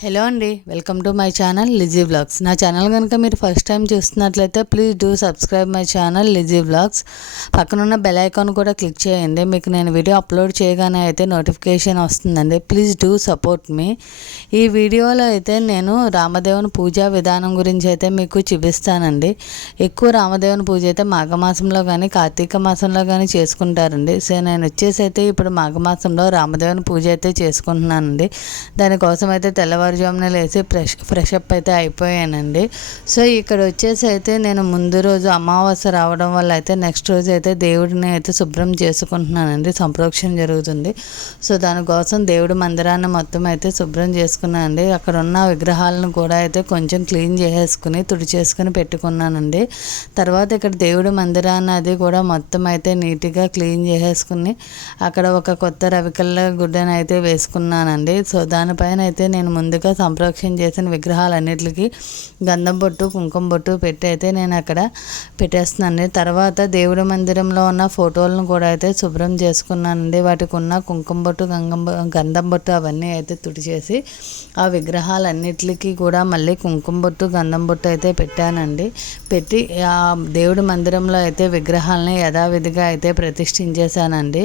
Hello అండి welcome to my channel Lizzy blogs నా channel కనుక మీరు ఫస్ట్ టైం చూస్తున్నట్లయితే please do subscribe my channel Lizzy blogs పక్కనున్న బెల్ ఐకాన్ కూడా క్లిక్ చేయండి. మీకు నేను వీడియో అప్లోడ్ చేయగానే అయితే నోటిఫికేషన్ వస్తుందండి. ప్లీజ్ డూ సపోర్ట్ మీ ఈ వీడియోలో అయితే నేను రామదేవుని పూజా విధానం గురించి అయితే మీకు చూపిస్తానండి. ఎక్కువ రామదేవుని పూజ అయితే మాఘమాసంలో కానీ కార్తీక మాసంలో కానీ చేసుకుంటారండి. సో నేను వచ్చేసి అయితే ఇప్పుడు మాఘమాసంలో రామదేవుని పూజ అయితే చేసుకుంటున్నానండి. దానికోసం అయితే తెల్లవారు తెల్లవారుజామున లేచి ఫ్రెష్ ఫ్రెష్ అప్ అయితే అయిపోయానండి. సో ఇక్కడ వచ్చేసి అయితే నేను ముందు రోజు అమావాస్య రావడం వల్ల అయితే నెక్స్ట్ రోజు అయితే దేవుడిని అయితే శుభ్రం చేసుకుంటున్నానండి. సంప్రోక్షణ జరుగుతుంది. సో దానికోసం దేవుడి మందిరాన్ని మొత్తం అయితే శుభ్రం చేసుకున్నానండి. అక్కడ ఉన్న విగ్రహాలను కూడా అయితే కొంచెం క్లీన్ చేసేసుకుని తుడిచేసుకుని పెట్టుకున్నానండి. తర్వాత ఇక్కడ దేవుడి మందిరాన్ని అది కూడా మొత్తం అయితే నీట్గా క్లీన్ చేసేసుకుని అక్కడ ఒక కొత్త రవికల్ల గుడ్డను అయితే వేసుకున్నానండి. సో దానిపైన అయితే నేను ముందు ముందుగా సంప్రోక్షణ చేసిన విగ్రహాలన్నిటికి గంధం బొట్టు కుంకుమ బొట్టు పెట్టి అయితే నేను అక్కడ పెట్టేస్తున్నాను తర్వాత దేవుడి మందిరంలో ఉన్న ఫోటోలను కూడా అయితే శుభ్రం చేసుకున్నానండి. వాటికి ఉన్న కుంకుమ బొట్టు గంగం గంధం బొట్టు అవన్నీ అయితే తుడిచేసి ఆ విగ్రహాలన్నిటికీ కూడా మళ్ళీ కుంకుమ బొట్టు గంధం బొట్టు అయితే పెట్టానండి. పెట్టి ఆ దేవుడి మందిరంలో అయితే విగ్రహాలని యథావిధిగా అయితే ప్రతిష్ఠించేశానండి.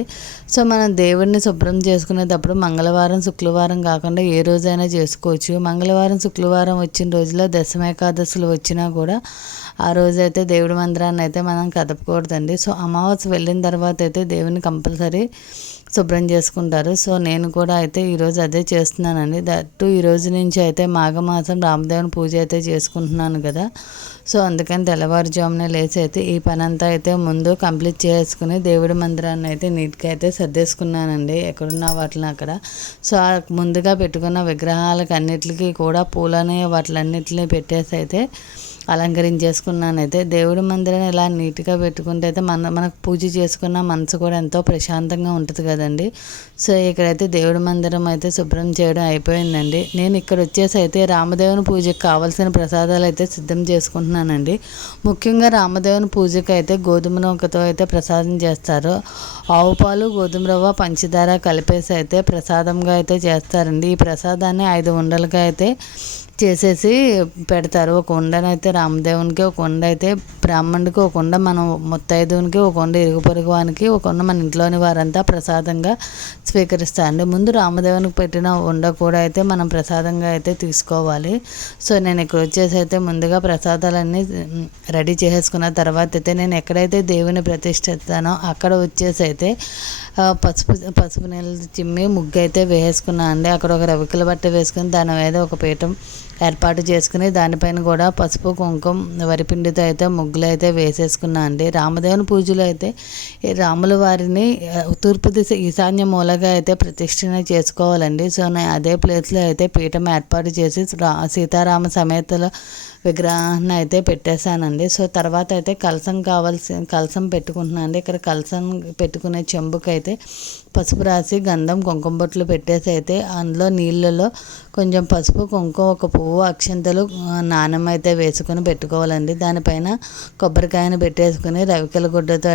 సో మనం దేవుడిని శుభ్రం చేసుకునేటప్పుడు మంగళవారం శుక్రవారం కాకుండా ఏ రోజైనా చేసుకు చేసుకోవచ్చు. మంగళవారం శుక్రవారం వచ్చిన రోజులో దశమ ఏకాదశులు వచ్చినా కూడా ఆ రోజైతే దేవుడి మందిరాన్ని అయితే మనం కదపకూడదండి. సో అమావాస్య వెళ్ళిన తర్వాత అయితే దేవుని కంపల్సరీ శుభ్రం చేసుకుంటారు. సో నేను కూడా అయితే ఈరోజు అదే చేస్తున్నానండి. దట్టు ఈ రోజు నుంచి అయితే మాఘమాసం రామదేవుని పూజ అయితే చేసుకుంటున్నాను కదా. సో అందుకని తెల్లవారుజామున లేచి అయితే ఈ పని అంతా అయితే ముందు కంప్లీట్ చేసుకుని దేవుడి మందిరాన్ని అయితే నీట్గా అయితే సర్దేసుకున్నానండి. ఎక్కడున్నా వాటిని అక్కడ. సో ముందుగా పెట్టుకున్న విగ్రహాలకు అన్నిటికీ కూడా పూలని వాటిలన్నిటిని పెట్టేసి అయితే అలంకరించేసుకున్నానైతే. దేవుడి మందిరాన్ని ఇలా నీట్గా పెట్టుకుంటే అయితే మన మనకు పూజ చేసుకున్న మనసు కూడా ఎంతో ప్రశాంతంగా ఉంటుంది కదండి. సో ఇక్కడైతే దేవుడి మందిరం అయితే శుభ్రం చేయడం అయిపోయిందండి. నేను ఇక్కడ వచ్చేసి అయితే రామదేవుని పూజకి కావాల్సిన ప్రసాదాలు అయితే సిద్ధం చేసుకుంటున్నానండి. ముఖ్యంగా రామదేవుని పూజకు అయితే గోధుమ నూకతో అయితే ప్రసాదం చేస్తారు. ఆవు పాలు గోధుమ రవ్వ పంచదార కలిపేసి అయితే ప్రసాదంగా అయితే చేస్తారండి. ఈ ప్రసాదాన్ని ఐదు ఉండలుగా అయితే చేసేసి పెడతారు. ఒక ఉండనైతే రామదేవునికి ఒక ఉండ అయితే బ్రాహ్మణుడికి ఒక కొండ మనం ముత్తైదునికి ఒక కొండ ఇరుగు పొరుగువానికి ఒక కొండ మన ఇంట్లోని వారంతా ప్రసాదంగా స్వీకరిస్తారండి ముందు రామదేవునికి పెట్టిన ఉండ కూడా అయితే మనం ప్రసాదంగా అయితే తీసుకోవాలి. సో నేను ఇక్కడ వచ్చేసి అయితే ముందుగా ప్రసాదాలన్నీ రెడీ చేసేసుకున్న తర్వాత అయితే నేను ఎక్కడైతే దేవుని ప్రతిష్ఠిస్తానో అక్కడ వచ్చేసి అయితే పసుపు పసుపు నీళ్ళు చిమ్మి ముగ్గు అయితే వేసుకున్నాను అండి. అక్కడ ఒక రవికల బట్ట వేసుకుని దాని మీద ఒక పీఠం ఏర్పాటు చేసుకుని దానిపైన కూడా పసుపు కుంకుమ వరిపిండితో అయితే ముగ్గులు అయితే వేసేసుకున్నా అండి. రామదేవుని పూజలు అయితే రాముల వారిని తూర్పు దిశ ఈశాన్య మూలగా అయితే ప్రతిష్ఠన చేసుకోవాలండి. సో నేను అదే ప్లేస్లో అయితే పీఠం ఏర్పాటు చేసి సీతారామ సమేతలో విగ్రహాన్ని అయితే పెట్టేశానండి. సో తర్వాత అయితే కలసం కావాల్సి కలసం పెట్టుకుంటున్నాను అండి. ఇక్కడ కలసం పెట్టుకునే చెంబుకైతే అయితే పసుపు రాసి గంధం కుంకుమ బొట్లు పెట్టేసి అయితే అందులో నీళ్ళలో కొంచెం పసుపు కుంకుమ ఒక పువ్వు అక్షంతలు నాణ్యం అయితే వేసుకొని పెట్టుకోవాలండి. దానిపైన కొబ్బరికాయను పెట్టేసుకుని రవికల గుడ్డతో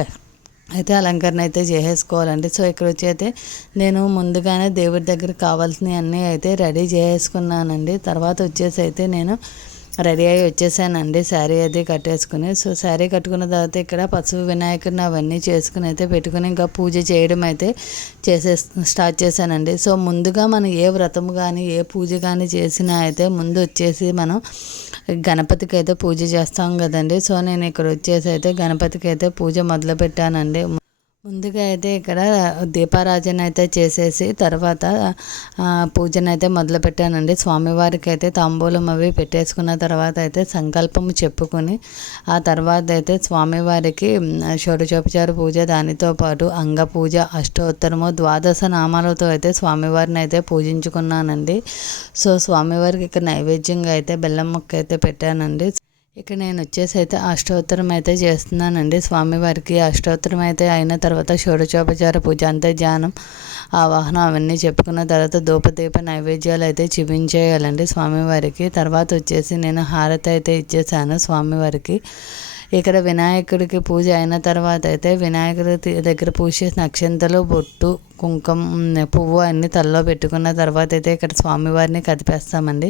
అయితే అలంకరణ అయితే చేసేసుకోవాలండి. సో ఇక్కడ వచ్చి అయితే నేను ముందుగానే దేవుడి దగ్గర కావాల్సినవి అన్నీ అయితే రెడీ చేసుకున్నానండి తర్వాత వచ్చేసి అయితే నేను రెడీ అయ్యి వచ్చేసానండి. శారీ అది కట్టేసుకుని సో శారీ కట్టుకున్న తర్వాత ఇక్కడ పసుపు వినాయకుడిని అవన్నీ చేసుకుని అయితే పెట్టుకుని ఇంకా పూజ చేయడం అయితే చేసే స్టార్ట్ చేశానండి. సో ముందుగా మనం ఏ వ్రతం కానీ ఏ పూజ కానీ చేసినా అయితే ముందు వచ్చేసి మనం గణపతికి అయితే పూజ చేస్తాం కదండి. సో నేను ఇక్కడ వచ్చేసి అయితే గణపతికి అయితే పూజ మొదలు పెట్టానండి ముందుగా అయితే ఇక్కడ దీపారాజన అయితే చేసేసి తర్వాత పూజను అయితే మొదలు పెట్టానండి స్వామివారికి అయితే తాంబూలం అవి పెట్టేసుకున్న తర్వాత అయితే సంకల్పం చెప్పుకొని ఆ తర్వాత అయితే స్వామివారికి షోడచోపచార పూజ దానితో పాటు అంగ పూజ అష్టోత్తరము ద్వాదశ నామాలతో అయితే స్వామివారిని అయితే పూజించుకున్నానండి. సో స్వామివారికి ఇక్కడ నైవేద్యంగా అయితే బెల్లం మొక్క అయితే పెట్టానండి. ఇక నేను వచ్చేసి అయితే అష్టోత్తరం అయితే చేస్తున్నానండి. స్వామివారికి అష్టోత్తరం అయితే అయిన తర్వాత షోడచోపచార పూజ అంతే ధ్యానం ఆవాహనం అవన్నీ చెప్పుకున్న తర్వాత ధూపదీప నైవేద్యాలు అయితే చూపించేయాలండి స్వామివారికి. తర్వాత వచ్చేసి నేను హారతి అయితే ఇచ్చేసాను స్వామివారికి. ఇక్కడ వినాయకుడికి పూజ అయిన తర్వాత అయితే వినాయకుడి దగ్గర పూజ చేసిన అక్షంతలు బొట్టు కుంకుమ పువ్వు అన్నీ తలలో పెట్టుకున్న తర్వాత అయితే ఇక్కడ స్వామివారిని కదిపేస్తామండి.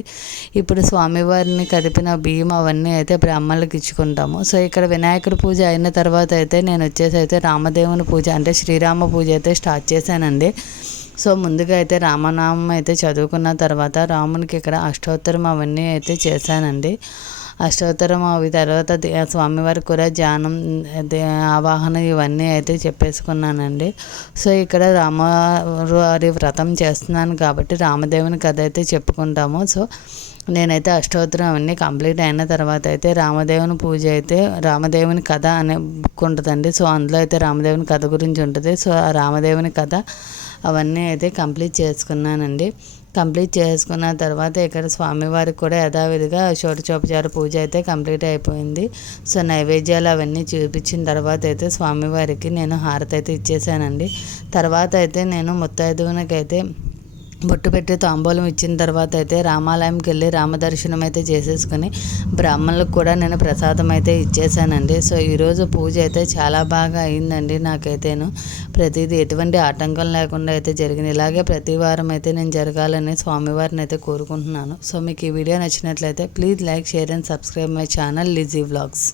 ఇప్పుడు స్వామివారిని కదిపిన బియ్యం అవన్నీ అయితే బ్రాహ్మణులకు ఇచ్చుకుంటాము. సో ఇక్కడ వినాయకుడి పూజ అయిన తర్వాత అయితే నేను వచ్చేసి అయితే రామదేవుని పూజ అంటే శ్రీరామ పూజ అయితే స్టార్ట్ చేశానండి. సో ముందుగా అయితే రామనామం అయితే చదువుకున్న తర్వాత రామునికి ఇక్కడ అష్టోత్తరం అవన్నీ అయితే చేశానండి. అష్టోత్తరం అవి తర్వాత స్వామివారి స్వామివారికి కూడా ధ్యానం ఆవాహన ఇవన్నీ అయితే చెప్పేసుకున్నానండి. సో ఇక్కడ రామవారి వ్రతం చేస్తున్నాను కాబట్టి రామదేవుని కథ అయితే చెప్పుకుంటాము. సో నేనైతే అష్టోత్తరం అవన్నీ కంప్లీట్ అయిన తర్వాత అయితే రామదేవుని పూజ అయితే రామదేవుని కథ అనే బుక్ ఉంటుందండి సో అందులో అయితే రామదేవుని కథ గురించి ఉంటుంది. సో ఆ రామదేవుని కథ అవన్నీ అయితే కంప్లీట్ చేసుకున్నానండి. కంప్లీట్ చేసుకున్న తర్వాత ఇక్కడ స్వామివారికి కూడా యథావిధిగా షోడచోపచార పూజ అయితే కంప్లీట్ అయిపోయింది. సో నైవేద్యాలు అవన్నీ చూపించిన తర్వాత అయితే స్వామివారికి నేను హారతి అయితే ఇచ్చేసానండి తర్వాత అయితే నేను ముత్తైదువునకైతే బొట్టు పెట్టి తాంబూలం ఇచ్చిన తర్వాత అయితే రామాలయంకి వెళ్ళి రామదర్శనం అయితే చేసేసుకుని బ్రాహ్మణులకు కూడా నేను ప్రసాదం అయితే ఇచ్చేసానండి సో ఈరోజు పూజ అయితే చాలా బాగా అయిందండి నాకైతేను. ప్రతిదీ ఎటువంటి ఆటంకం లేకుండా అయితే జరిగింది. ఇలాగే ప్రతి వారం అయితే నేను జరగాలని స్వామివారిని అయితే కోరుకుంటున్నాను. సో మీకు ఈ వీడియో నచ్చినట్లయితే please like share and subscribe my channel Lizzy vlogs.